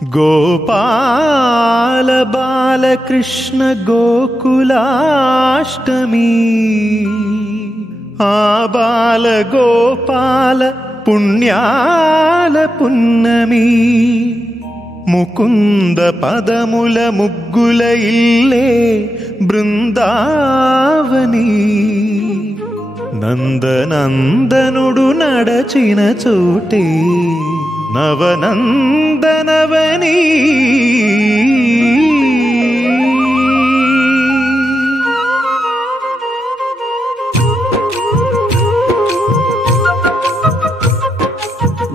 గోపాల బాలకృష్ణ గోకులాష్టమి ఆ బాల గోపాల పుణ్యాల పున్నమి ముకుంద పదముల ముగ్గుల ఇల్లే బృందావని నందనందనుడు నడచిన చోటే నవనందనవని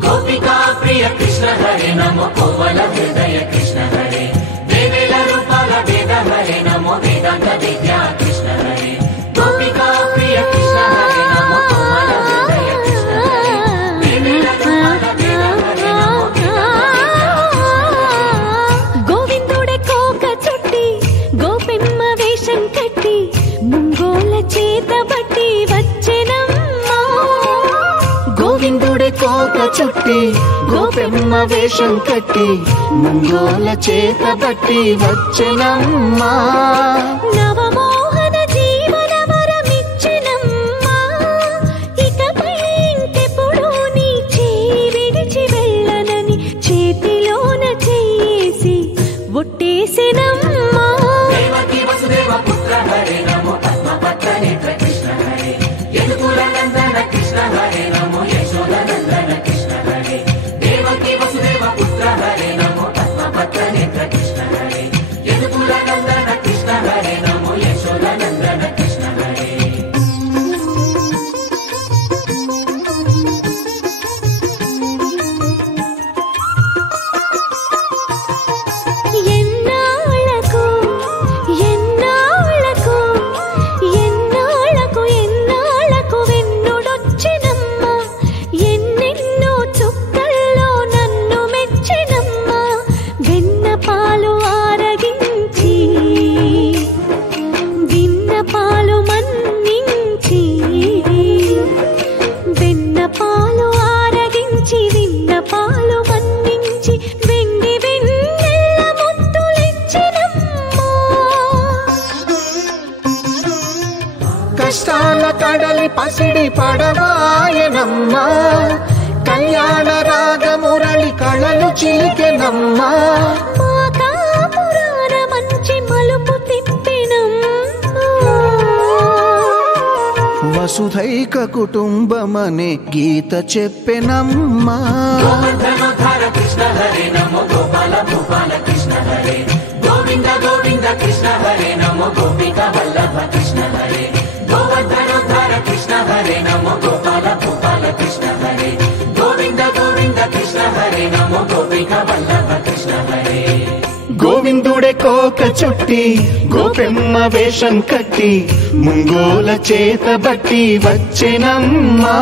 గోపికా ప్రియ కృష్ణ హరే నమో కోవల హృదయ కృష్ణ హరే దేవేల రూపాల వేద హరే నమో వేదాంత విద్యా కృష్ణ హరే గోపికా ప్రియ కృష్ణ హరే నమో కోవల హృదయ కృష్ణ హరే దేవేల రూపాల వేద హరే నమో గోవిందుడే కోక చుట్టి గోపెమ్మ వేషం కట్టి ముంగోల చేత బట్టి వచ్చెనమ్మా గోవిందుడే కోక చుట్టి గోపెమ్మ వేషం కట్టి ముంగోల చేత బట్టి వచ్చెనమ్మా నవమోహన జీవన వరమిచ్చెనమ్మా ఇకపై ఇంకెప్పుడు నీ చేయి విడిచి వెళ్ళనని చేతిలోన చేసి ఒట్టేసెనమ్మా దేవకీ వసుదేవ పుత్ర హరే నమో పద్మపత్ర నేత్ర కృష్ణ హరే యదుకుల నందన కృష్ణ హరే నమో యశోద నందన కృష్ణ హరే దేవకీ వసుదేవ పుత్ర హరే నమో పద్మపత్ర నేత్ర కృష్ణ హరే యదుకుల నందన కృష్ణ హరే నమో యశోద నందన కృష్ణ హరే ఎన్నాళ్ళకు ఎన్నాళ్ళకు ఎన్నాళ్ళకు ఎన్నాళ్ళకు వెన్నుడొచ్చినమ్మా ఎన్నెన్నో చుక్కల్లో నన్ను మెచ్చినమ్మా వెన్న పాలు ఆరగించి విన్న పాలు మన్నించి వెన్న పాలు ఆరగించి విన్న పాలు మన్నించి వెండి వెన్నెల్ల ముద్దులిచ్చినమ్మా కష్టాల కడలి పసిడి పడవాయనమ్మా కళ్యాణ రాగ మురళి కళలు చిలికెనమ్మా మా కాపురాన మంచి మలుపు తిప్పినమ్మా వసుధైక కుటుంబమనే గీత చెప్పెనమ్మా గోవర్ధనోద్ధార కృష్ణ హరే నమో గోపాల భూపాల కృష్ణ హరే గోవింద గోవింద కృష్ణ హరే నమో గోపికా వల్లభ కృష్ణ హరే గోవర్ధనోద్ధార కృష్ణ హరే నమో గోపాల భూపాల కృష్ణ హరే గోవింద గోవింద కృష్ణ హరే నమో గోపికా వల్లభ కృష్ణ హరే గోవిందుడే కోక చుట్టి గోపెమ్మ వేషం కట్టి ముంగోల చేత బట్టి వచ్చెనమ్మా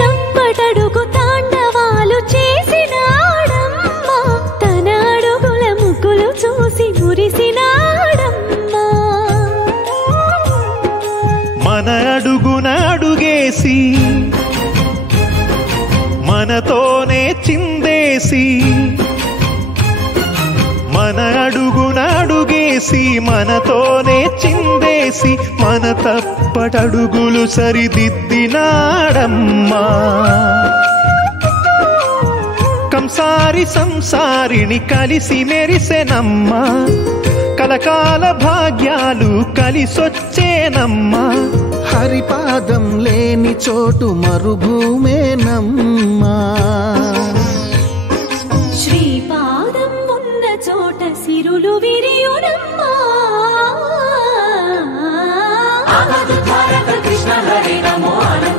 తప్పటడుగు తాండవాలు చేసినాడమ్మా తన అడుగుల ముగ్గులు చూసి మురిసినాడమ్మా మన అడుగున అడుగేసి మనతోనే చిందేసి మన అడుగున అడుగేసి మనతోనే చిందేసి మన తప్పటడుగులు సరిదిద్దినాడమ్మా కంసారి సంసారిని కలిసి మెరిసెనమ్మా కలకాల భాగ్యాలు కలిసొచ్చేనమ్మా హరిపాదం లేని చోటు మరుభూమేనమ్మా శ్రీపాదం ఉన్న చోట సిరులు విరియునమ్మా ఆనంద ధారక కృష్ణ హరే నమో ఆనంద